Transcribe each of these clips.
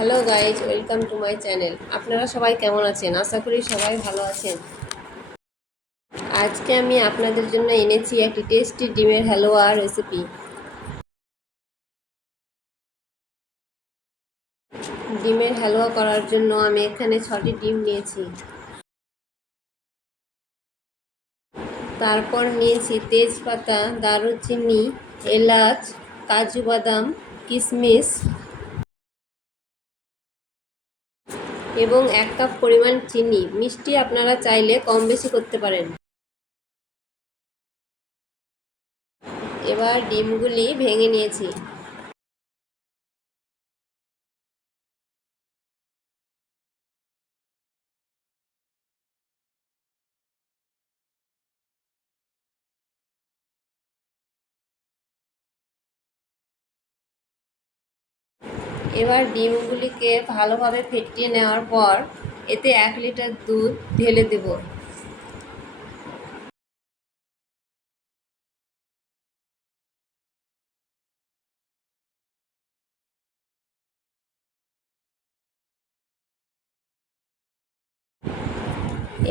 Hello guys, welcome to my channel. আপনারা সবাই কেমন আছেন? আশা করি সবাই ভালো আছেন। আজকে আমি আপনাদের জন্য এনেছি একটি টেস্টি ডিমের হালুয়া রেসিপি। ডিমের হালুয়া করার জন্য আমি এখানে 6টি ডিম নিয়েছি। তারপর নিয়েছি তেজপাতা, দারুচিনি, এলাচ, কাজু বাদাম, কিশমিশ এবং 1 কাপ পরিমাণ চিনি। মিষ্টি আপনারা চাইলে কম বেশি করতে পারেন। এবার ডিমগুলি ভেঙে নিয়েছি। এবার ডিমগুলিকে ভালোভাবে ফেটিয়ে নেওয়ার পর এতে 1 লিটার দুধ ঢেলে দেব।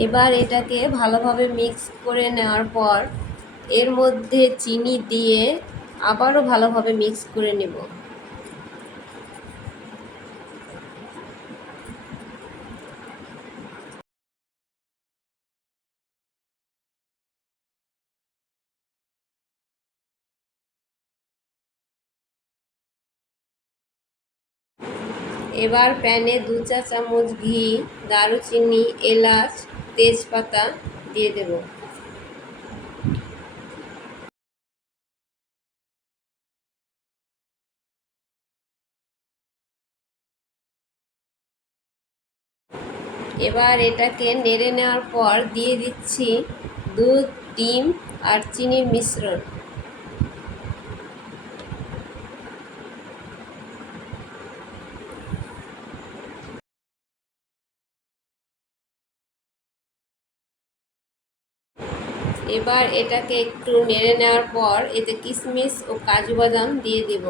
এবার এটাকে ভালোভাবে মিক্স করে নেওয়ার পর এর মধ্যে চিনি দিয়ে আবারও ভালোভাবে মিক্স করে নেব। এবার প্যানে 2 চা চামচ ঘি, দারুচিনি, এলাচ, তেজপাতা দিয়ে দেব। এবার এটাকে নেড়ে নেওয়ার পর দিয়ে দিচ্ছি দুধ, ডিম আর চিনির মিশ্রণ। এবার এটাকে একটু নেড়ে নেওয়ার পর এতে কিশমিশ ও কাজু বাদাম দিয়ে দেব।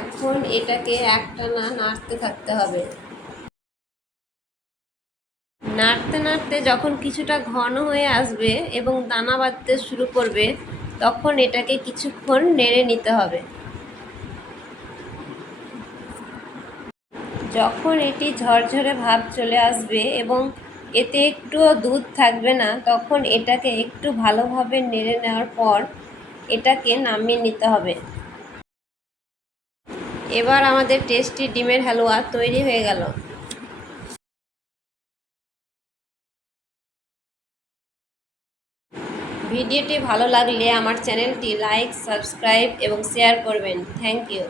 এখন এটাকে একটানা নাড়তে থাকতে হবে। নাড়তে নাড়তে যখন কিছুটা ঘন হয়ে আসবে এবং দানা বাঁধতে শুরু করবে তখন এটাকে কিছুক্ষণ নেড়ে নিতে হবে। যখন এটি ঝরঝরে ভাব চলে আসবে এবং এতে একটুও দুধ থাকবে না তখন এটাকে একটু ভালোভাবে নেড়ে নেওয়ার পর এটাকে নামিয়ে নিতে হবে। এবার আমাদের টেস্টি ডিমের হালুয়া তৈরি হয়ে গেল। ভিডিওটি ভালো লাগলে আমার চ্যানেলটি লাইক, সাবস্ক্রাইব এবং শেয়ার করবেন। Thank you.